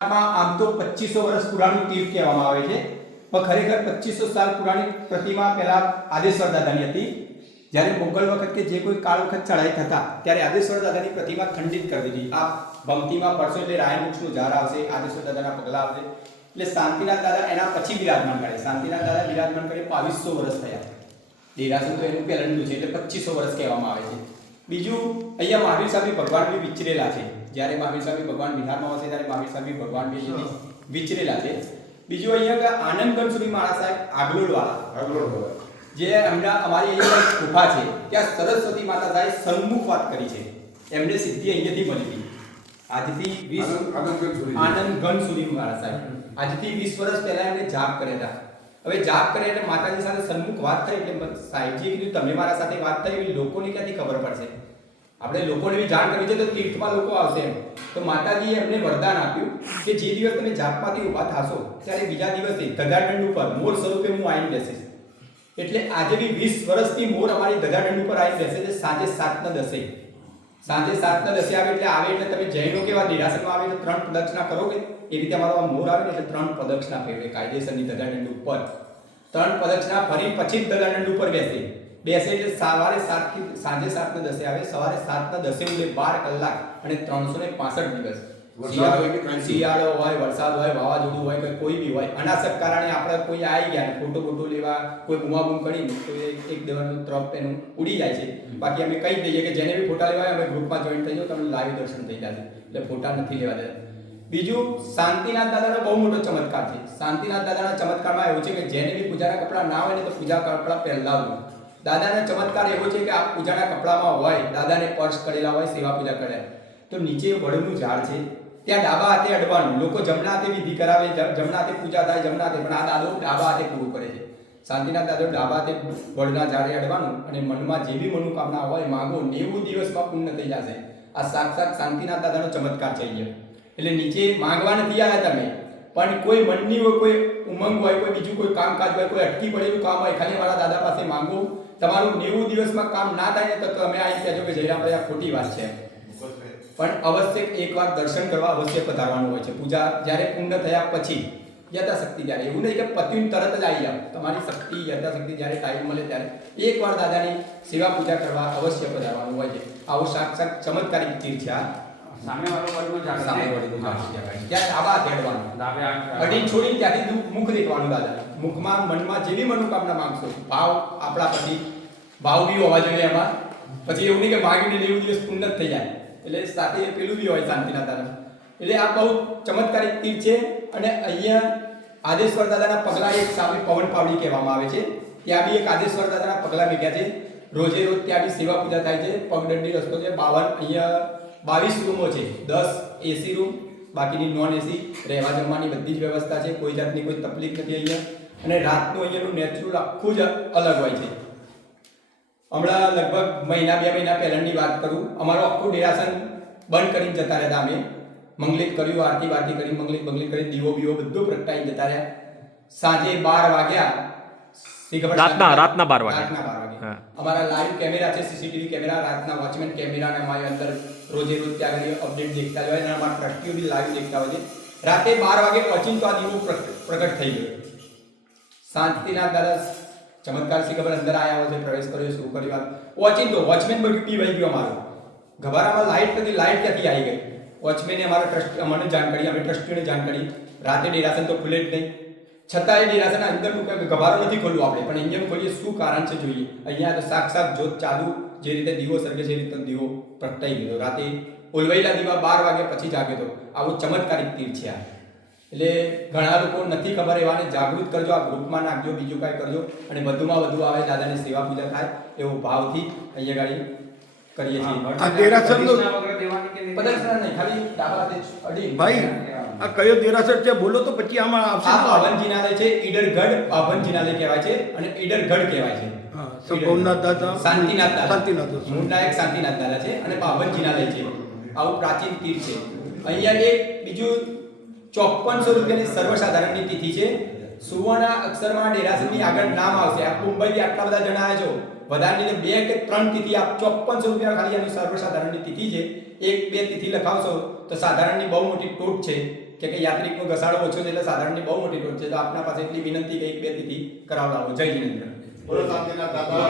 આમ તો 2500 વર્ષ પુરાણું તીર્થ કહેવામાં આવે છે, પણ ખરેખર 2500 સાલ પુરાણી પ્રતિમા પહેલા આદેશ્વર દાદાની હતી. જ્યારે મોગલ વખત કે જે કોઈ કાળ વખત ચડાઈ થતા ત્યારે આદેશ્વર દાદાની પ્રતિમા ખંડિત કરી દીધી. આ ભક્તિમાં પડશો એટલે રાય વૃક્ષનું ઝાડ આવશે, આદેશ્વર દાદાના પગલા આવશે. એટલે શાંતિનાથ દાદા એના પછી બિરાજમાન કરે. શાંતિનાથ દાદા બિરાજમાન કરે 2200 વર્ષ થયા. દેરાસર તો એનું પહેલાંનું છે એટલે 2500 વર્ષ કહેવામાં આવે છે. બીજું અહીંયા મહાવીર સ્વામી ભગવાન બી વિચરેલા છે. જ્યારે મહાવીર સ્વામી ભગવાન બિહારમાં હશે ત્યારે મહાવીર સ્વામી ભગવાન બી વિચરેલા છે. બીજું અહીંયા આનંદગંજ સુધી મહારાજ સાહેબ આગલોડવાળા જે હમણાં અમારી અહીંયા ગુફા છે ત્યાં સરસ્વતી માતા સાહેબ સન્મુખ વાત કરી છે. એમને સિદ્ધિ અહીંયાથી મળી હતી. આજથી 20 આનંદગંજ સુધી મહારાજ સાહેબ આજથી 20 વર્ષ પહેલા એમને જાપ કર્યા હતા. હવે જાપ કરે એટલે માતાજી સાથે સન્મુખ વાત થઈ એટલે સાહેબજીએ કીધું તમે મારા સાથે વાત થઈ એવી લોકોને ક્યાંથી ખબર પડશે, આપણે લોકોને બી જાણ કરવી છે તો તીર્થમાં લોકો આવશે એમ. તો માતાજીએ એમને વરદાન આપ્યું કે જે દિવસ તમે જાપમાંથી ઊભા થશો ત્યારે બીજા દિવસે ધજાદંડ ઉપર મોર સ્વરૂપે હું આવીને બેસીશ. એટલે આજે બી 20 વર્ષથી મોર અમારી ધજાદંડ ઉપર આવીને બેસે છે. સાંજે 7:10 સાંજે 7:10 આવે એટલે તમે જૈનો કેવા દેરાસરમાં આવે તો 3 પ્રદક્ષિણા કરોગે એ રીતે અમારો આ મોર આવે ને એટલે 3 પ્રદક્ષિણા ફેરવે કાયદેસરની ધજાદંડ ઉપર. 3 પ્રદક્ષિણા ફરી પછી જ ધજાદંડ ઉપર બેસે એટલે સવારે 7 થી સાંજે 7:10 આવે, સવારે 7:10 ઉડે 12 કલાક અને 365 દિવસ. શિયાળો હોય, વરસાદ હોય, વાવાઝોડું હોય કે કોઈ બી હોય, અનાશક કારણે આપણે કોઈ આવી ગયા ફોટો લેવા કોઈ બૂમાબૂમ કરી તો એક દેવાનું ત્રપ એનું ઉડી જાય છે. બાકી અમે કહી દઈએ કે જેને બી ફોટા લેવા અમે ગ્રુપમાં જોઈન થઈ જાઓ, તમને લાઈવ દર્શન થઈ જશે એટલે ફોટા નથી લેવા દેતા. બીજું શાંતિનાથ દાદાનો બહુ મોટો ચમત્કાર છે. શાંતિનાથ દાદાના ચમત્કારમાં એવું છે કે જેને બી પૂજાના કપડાં ના હોય ને તો પૂજા કપડાં પહેલાવવું. દાદાનો ચમત્કાર એવો છે કે આ પૂજાના કપડામાં હોય, દાદાને સ્પર્શ કરેલા હોય, સેવા પૂજા કરેલા તો નીચે વડનું ઝાડ છે ત્યાં ડાબા હાથે અડવાનું. લોકો જમણા હાથે વિધિ કરાવે, જમણા હાથે પૂજા થાય, જમણા હાથે, પણ આ દાદો ડાબા હાથે પૂરું કરે છે. શાંતિનાથ દાદો ડાબા હાથે વડના ઝાડે અડવાનું અને મનમાં જે બી મનોકામના હોય માંગો 90 દિવસમાં પૂર્ણ થઈ જશે. આ સાક્ષાત શાંતિનાથ દાદાનો ચમત્કાર છે અહીંયા. એટલે નીચે માંગવા નથી આવ્યા તમે, પણ કોઈ મનની હોય, કોઈ ઉમંગ હોય, કોઈ બીજું કોઈ કામકાજ હોય, કોઈ અટકી પડેલું કામ હોય, ખાલી મારા દાદા પાસે માંગો. તમારું 90 દિવસમાં કામ ના થાય ને તો તમે આવી કહેજો કે જયરામભાઈ આ ખોટી વાત છે. પણ અવશ્ય એકવાર દર્શન કરવા અવશ્ય પધારવાનું હોય છે. પૂજા જ્યારે પૂર્ણ થયા પછી યથાશક્તિ ત્યારે, એવું નહીં કે પત્યું તરત જ આવી જાવ, તમારી શક્તિ યથાશક્તિ જ્યારે ટાઈમ મળે ત્યારે એકવાર દાદાની સેવા પૂજા કરવા અવશ્ય પધારવાનું હોય છે. આવો સાક્ષાત ચમત્કારિક તીર્થ છે. અડી છોડી ત્યાંથી મુખ દેખવાનું દાદા. મુખમાં મનમાં જેવી મનોકામના માંગશો, ભાવ આપણા પછી ભાવ બી હોવા જોઈએ એમાં. પછી એવું નહીં કે માગીને 90 દિવસ પૂર્ણ જ થઈ જાય. એટલે સાથે પેલું બી હોય શાંતિનાથ દાદા. એટલે આ બહુ ચમત્કારિક તીર્થ છે. અને અહીંયા આદેશ્વર દાદાના પગલા એક સામે પવન પાવડી કહેવામાં આવે છે. ત્યાં બી એક આદેશ્વર દાદાના પગલા મૂક્યા છે. રોજે રોજ ત્યાં બી સેવા પૂજા થાય છે. પગદંડી રસ્તો છે. 52 અહીંયા 22 રૂમો છે. 10 એસી રૂમ, બાકીની નોન એસી, રહેવા જમવાની બધી જ વ્યવસ્થા છે. કોઈ જાતની કોઈ તકલીફ નથી અહીંયા. અને રાતનું અહીંયાનું નેચરલ આખું જ અલગ હોય છે. હમણાં લગભગ મહિના 2 મહિના પહેલાંની વાત કરું, અમારો આખું ડેરાસન બંધ કરીને જતા રહેતા. અમે મંગલિત કર્યું, આરતી બારતી કરી, મંગલિત કરી, દીવો બીવો બધું પ્રગટાઈ જતા રહ્યા. સાંજે 12 વાગ્યા, રાતના 12 વાગે અમારા લાઈવ કેમેરા છે, સીસીટીવી કેમેરા, રાતના વોચમેન કેમેરા ને અમારી અંદર રોજે રોજ ત્યાં આગળ અપડેટ દેખતા હોય અને અમારા ટ્રસ્ટીઓ બી લાઈવ દેખતા હોય છે. રાતે 12 વાગે પહોંચીને તો આ દીવો પ્રગટ થઈ ગયો. શાંતિનાથ દાદા ચમત્કાર થી ખબર અંદર આયા હોય છે, પ્રવેશ કર્યો, શું કર્યું, વોચિંગ તો વોચમેન બધું પીવાઈ ગયો અમારો. ગભારામાં લાઈટ નથી, લાઈટ ક્યાંથી આવી ગઈ. વોચમેને અમારા ટ્રસ્ટી અમને જાણ કરી, અમે ટ્રસ્ટીઓને જાણ કરી. રાતે ડેરાસન તો ખુલે જ નહીં, છતાં એ ડેરાસન અંદરનું ગભારો નથી ખોલવું આપણે, પણ અહીંયા ખોલીએ શું કારણ છે જોઈએ. અહીંયા તો સાક્ષાત જોત ચાલુ, જે રીતે દીવો સળગે છે એ રીતે દીવો પ્રગટાઈ ગયો. રાતે ઓલવાયેલા દીવા 12 વાગ્યા પછી જાગ્યો હતો. આવું ચમત્કારિક તીર્થ છે આ. એટલે ઘણા લોકો નથી ખબર, એવાને જાગૃત કરજો, આ ગ્રુપમાં નાખજો, બીજું કાંઈ કરજો અને વધુમાં વધુ આવે દાદાની સેવા પૂજા થાય એવો ભાવથી અહીંયા ગાડી કરીએ છીએ. આ દેરાસરનો પ્રદક્ષિણા નહીં, ખાલી ડાબા હાથે અડી. ભાઈ આ કયો દેરાસર છે બોલો તો પછી આમાં આવશે. આ પાવન જિનાલય છે, ઈડરગઢ પાવન જિનાલય કહેવાય છે અને ઈડરગઢ કહેવાય છે. ભવનાથ દાદા, શાંતિનાથ દાદા, શાંતિનાથ મૂળનાયક શાંતિનાથ દાદા છે અને પાવન જિનાલય છે. આવું પ્રાચીન તીર્થ છે. અહીંયા એક બીજું 5400 રૂપિયાની સર્વસાધારણની તિથિ છે. સુવર્ણ અક્ષરમાં ડેરાસરની આગળ નામ આવશે. આ મુંબઈથી આટલા બધા જણા આવ્યા છો, વધારેની 2 કે 3 તિથિ આપ 5400 રૂપિયા ખાલી આની સર્વસાધારણની તિથિ છે. 1-2 તિથિ લખાવશો તો સાધારણની બહુ મોટી ટોટ છે. કે યાત્રિકનો ઘસાડો ઓછો છે એટલે સાધારણની બહુ મોટી ટોચ છે, તો આપના પાસે એટલી વિનંતી કે 1-2 તિથિ કરાવડાવો. જય જિનેન્દ્ર. બોલો શાંતિનાથ દાદા